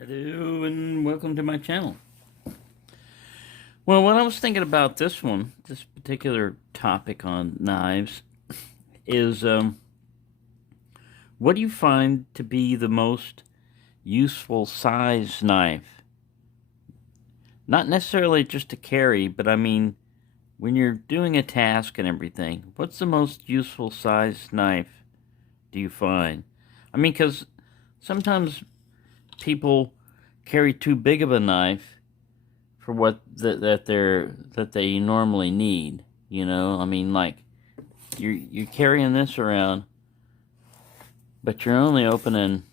Hello and welcome to my channel. Well, when I was thinking about this particular topic on knives, is what do you find to be the most useful size knife? Not necessarily just to carry, but I mean, when you're doing a task and everything, what's the most useful size knife do you find? I mean, because sometimes people carry too big of a knife for what that they normally need. You know, I mean, like you're carrying this around, but you're only opening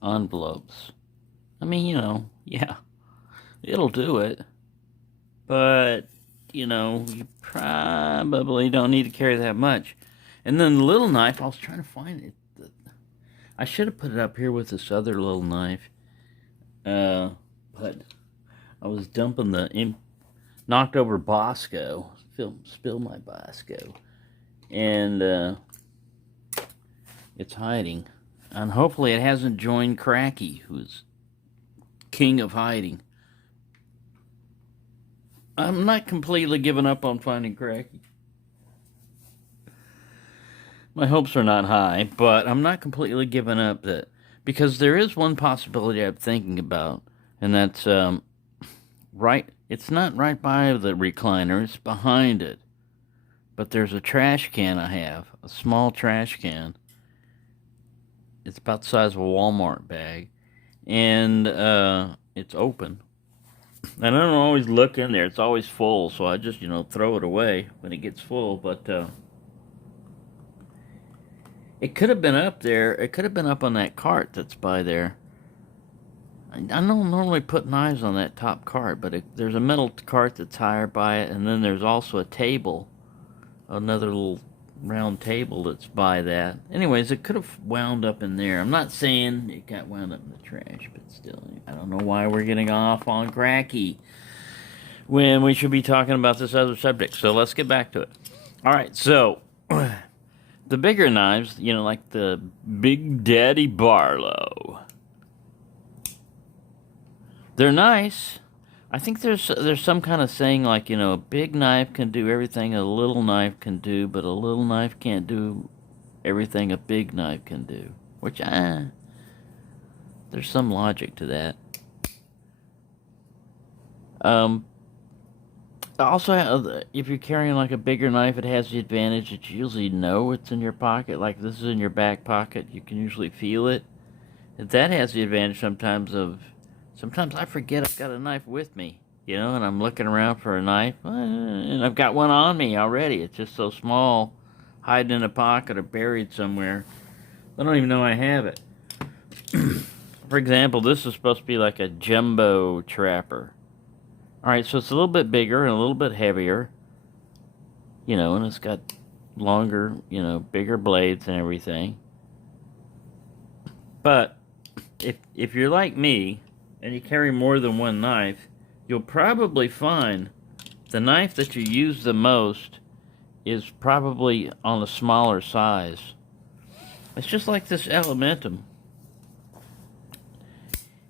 envelopes. I mean, yeah, it'll do it, but you probably don't need to carry that much. And then the little knife, I was trying to find it. I should have put it up here with this other little knife. But I was dumping the knocked over Bosco, spilled my Bosco, and it's hiding. And hopefully it hasn't joined Cracky, who's king of hiding. I'm not completely giving up on finding Cracky. My hopes are not high, but I'm not completely giving up that, because there is one possibility I'm thinking about, and that's right. It's not right by the recliner, it's behind it. But there's a trash can I have, a small trash can. It's about the size of a Walmart bag, and it's open. And I don't always look in there, it's always full, so I just, throw it away when it gets full. But it could have been up there, it could have been up on that cart that's by there. I don't normally put knives on that top cart, but there's a metal cart that's higher by it, and then there's also a table, another little round table that's by that. Anyways, it could have wound up in there. I'm not saying it got wound up in the trash, but still, I don't know why we're getting off on Cracky when we should be talking about this other subject. So let's get back to it. All right, so the bigger knives, like the Big Daddy Barlow. They're nice. I think there's some kind of saying like, a big knife can do everything a little knife can do, but a little knife can't do everything a big knife can do. Which, there's some logic to that. Also, if you're carrying like a bigger knife, it has the advantage that you usually know it's in your pocket. Like this is in your back pocket, you can usually feel it. That has the advantage sometimes I forget I've got a knife with me, and I'm looking around for a knife, and I've got one on me already. It's just so small, hiding in a pocket or buried somewhere. I don't even know I have it. For example, this is supposed to be like a jumbo trapper. Alright, so it's a little bit bigger and a little bit heavier, and it's got longer, bigger blades and everything. But if you're like me, and you carry more than one knife, you'll probably find the knife that you use the most is probably on the smaller size. It's just like this Elementum.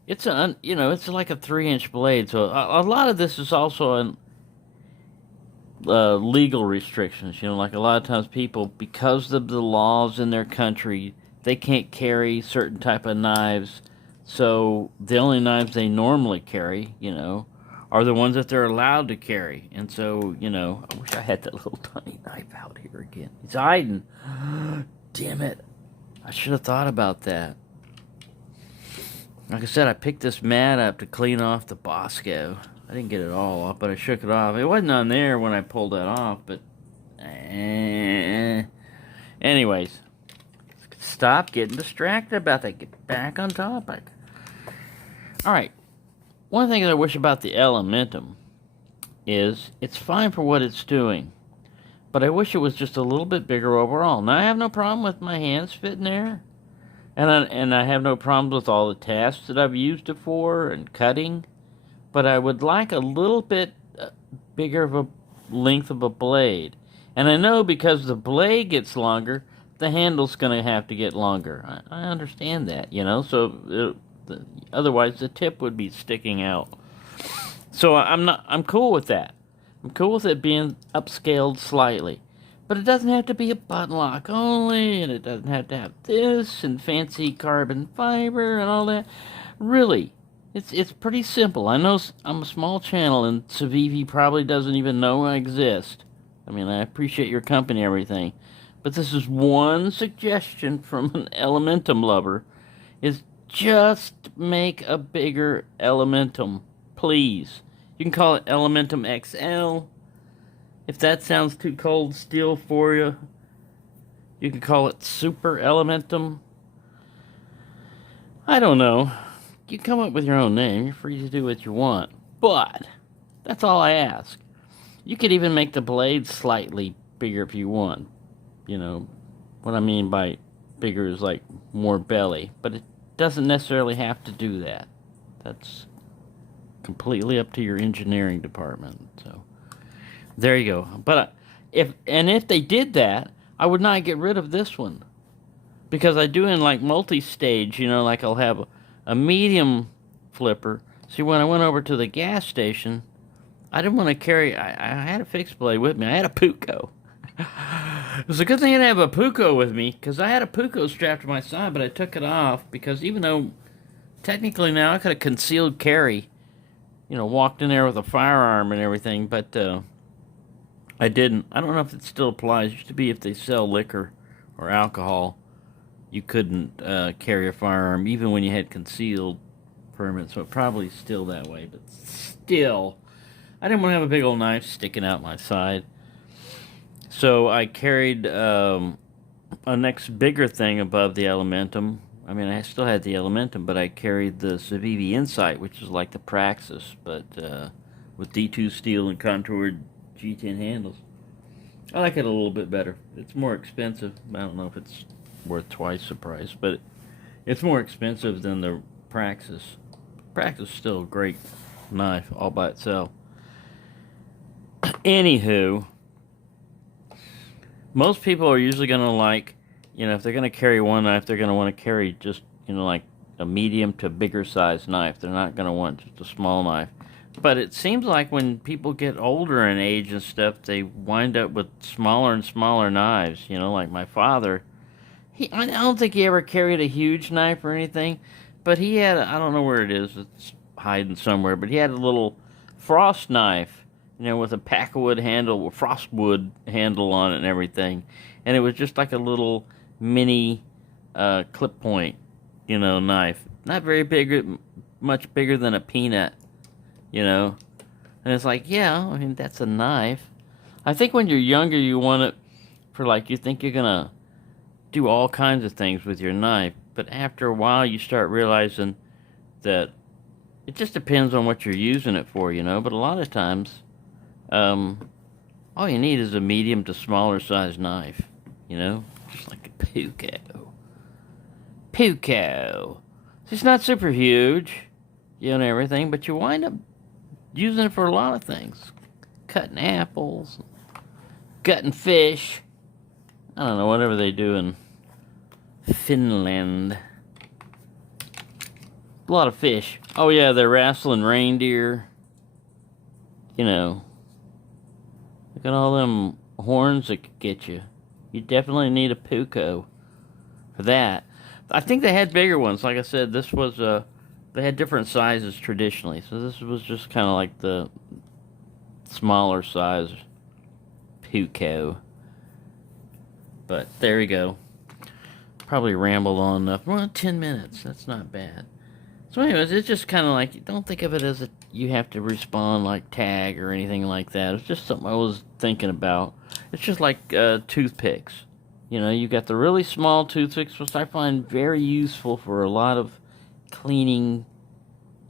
It's it's like a 3-inch blade, so a lot of this is also in legal restrictions. Like a lot of times people, because of the laws in their country, they can't carry certain type of knives. So the only knives they normally carry, are the ones that they're allowed to carry. And so, I wish I had that little tiny knife out here again. It's hiding. Damn it. I should have thought about that. Like I said, I picked this mat up to clean off the Bosco. I didn't get it all off, but I shook it off. It wasn't on there when I pulled that off, but anyways, stop getting distracted about that. Get back on topic. Alright, one thing that I wish about the Elementum is it's fine for what it's doing, but I wish it was just a little bit bigger overall. Now, I have no problem with my hands fitting there, and I have no problems with all the tasks that I've used it for and cutting, but I would like a little bit bigger of a length of a blade. And I know because the blade gets longer, the handle's going to have to get longer. I understand that, so Otherwise, the tip would be sticking out. So I'm cool with that. I'm cool with it being upscaled slightly. But it doesn't have to be a button lock only, and it doesn't have to have this and fancy carbon fiber and all that. Really, it's pretty simple. I know I'm a small channel, and Civivi probably doesn't even know I exist. I mean, I appreciate your company and everything. But this is one suggestion from an Elementum lover, is just make a bigger Elementum, please. You can call it Elementum XL. If that sounds too cold steel for you, you can call it Super Elementum. I don't know. You come up with your own name. You're free to do what you want. But that's all I ask. You could even make the blade slightly bigger if you want. You know, what I mean by bigger is like more belly. But it doesn't necessarily have to do that. That's completely up to your engineering department. So there you go. But if they did that, I would not get rid of this one, because I do in like multi-stage. You know, like I'll have a medium flipper. See, when I went over to the gas station, I didn't want to carry. I had a fixed blade with me. I had a Puco. It was a good thing I didn't have a Puco with me, because I had a Puco strapped to my side, but I took it off because even though technically now I could have concealed carry, you know, walked in there with a firearm and everything, but I didn't. I don't know if it still applies. It used to be if they sell liquor or alcohol, you couldn't carry a firearm even when you had concealed permits, so it probably still that way, but still, I didn't want to have a big old knife sticking out my side. So I carried a next bigger thing above the Elementum. I mean, I still had the Elementum, but I carried the Civivi Insight, which is like the Praxis, but with D2 steel and contoured G10 handles. I like it a little bit better. It's more expensive. I don't know if it's worth twice the price, but it's more expensive than the Praxis. Praxis is still a great knife all by itself. Anywho, most people are usually going to like, you know, if they're going to carry one knife, they're going to want to carry just, you know, like a medium to bigger size knife. They're not going to want just a small knife. But it seems like when people get older in age and stuff, they wind up with smaller and smaller knives. You know, like my father, I don't think he ever carried a huge knife or anything, but he had, I don't know where it is, it's hiding somewhere, but he had a little frost knife, you know, with a packwood handle, frostwood handle on it and everything. And it was just like a little mini clip point, you know, knife. Not very big, much bigger than a peanut, you know. And it's like, yeah, I mean, that's a knife. I think when you're younger, you want it for, like, you think you're going to do all kinds of things with your knife. But after a while, you start realizing that it just depends on what you're using it for, you know. But a lot of times, all you need is a medium to smaller size knife, you know, just like a Puco. Puco. It's not super huge, you know, and everything, but you wind up using it for a lot of things. Cutting apples, gutting fish. I don't know, whatever they do in Finland. A lot of fish. Oh yeah, they're wrestling reindeer. You know, look at all them horns that could get you. You definitely need a Puco for that. I think they had bigger ones. Like I said, this was they had different sizes traditionally, so this was just kind of like the smaller size Puco. But there you go. Probably rambled on enough. Well, 10 minutes. That's not bad. So anyways, it's just kind of like, don't think of it as you have to respond like tag or anything like that. It's just something I was thinking about. It's just like toothpicks. You know, you got the really small toothpicks, which I find very useful for a lot of cleaning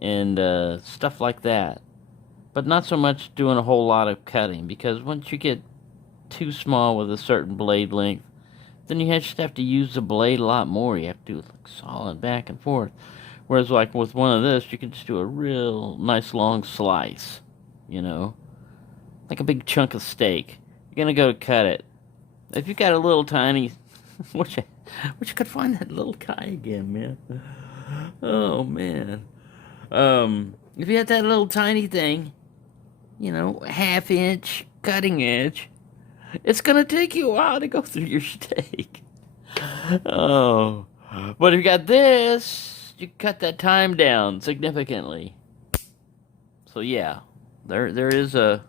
and stuff like that. But not so much doing a whole lot of cutting, because once you get too small with a certain blade length, then you just have to use the blade a lot more. You have to do it like solid back and forth. Whereas like with one of this, you can just do a real nice long slice, you know, like a big chunk of steak. You're gonna go cut it. If you got a little tiny, which I could find that little guy again, man. Oh man. If you had that little tiny thing, half-inch cutting edge, it's gonna take you a while to go through your steak. Oh, but if you got this, you cut that time down significantly. So yeah, there is an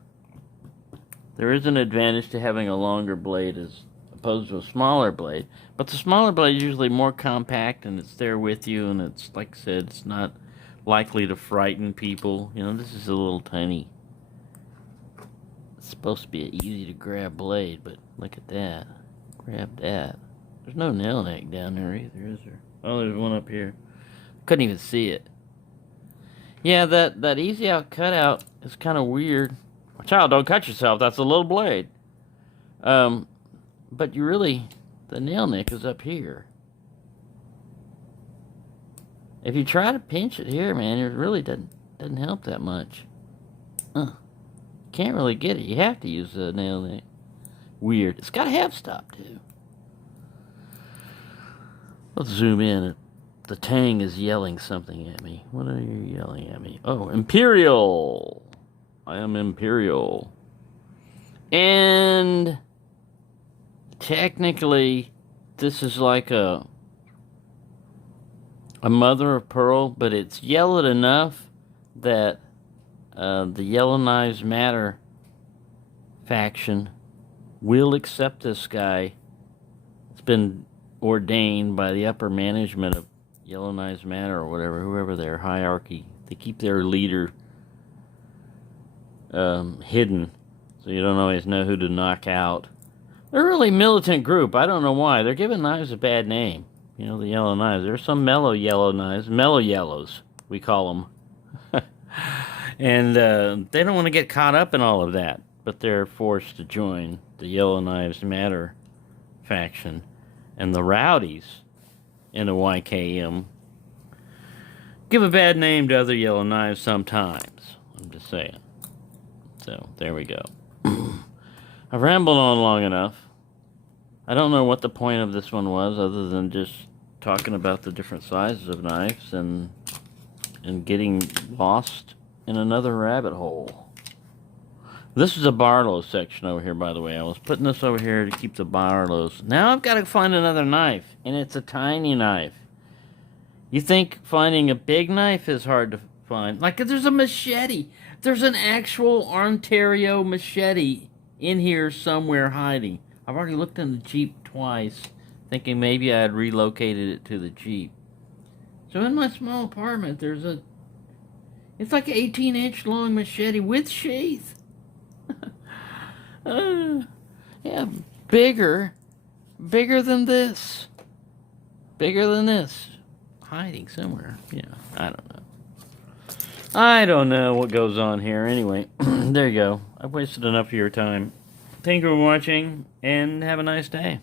advantage to having a longer blade as opposed to a smaller blade. But the smaller blade is usually more compact and it's there with you, and it's, like I said, it's not likely to frighten people. This is a little tiny. It's supposed to be an easy to grab blade, but look at that. Grab that. There's no nail neck down there either, is there? Oh, there's one up here. Couldn't even see it. Yeah, that easy out cutout is kind of weird. Child, don't cut yourself. That's a little blade. But the nail nick is up here. If you try to pinch it here, man, it really doesn't help that much. Can't really get it. You have to use the nail nick. Weird. It's got a half stop too. Let's zoom in. The Tang is yelling something at me. What are you yelling at me? Oh, Imperial. I am Imperial. And technically, this is like a mother of pearl, but it's yellowed enough that the Yellow Knives Matter faction will accept this guy. It's been ordained by the upper management of Yellow Knives Matter or whatever, whoever their hierarchy. They keep their leader hidden, so you don't always know who to knock out. They're a really militant group. I don't know why. They're giving knives a bad name. The Yellow Knives. There's some mellow yellow knives. Mellow yellows, we call them. And they don't want to get caught up in all of that, but they're forced to join the Yellow Knives Matter faction. And the rowdies in the YKM give a bad name to other yellow knives sometimes. I'm just saying. So, there we go. I've rambled on long enough. I don't know what the point of this one was, other than just talking about the different sizes of knives and getting lost in another rabbit hole. This is a Barlow section over here, by the way. I was putting this over here to keep the Barlows. Now I've got to find another knife, and it's a tiny knife. You think finding a big knife is hard to find? Like, there's a machete. There's an actual Ontario machete in here somewhere hiding. I've already looked in the Jeep twice, thinking maybe I had relocated it to the Jeep. So in my small apartment, it's like an 18-inch long machete with sheath. Yeah, bigger than this. Bigger than this. Hiding somewhere. Yeah, I don't know. I don't know what goes on here. Anyway, there you go. I've wasted enough of your time. Thank you for watching, and have a nice day.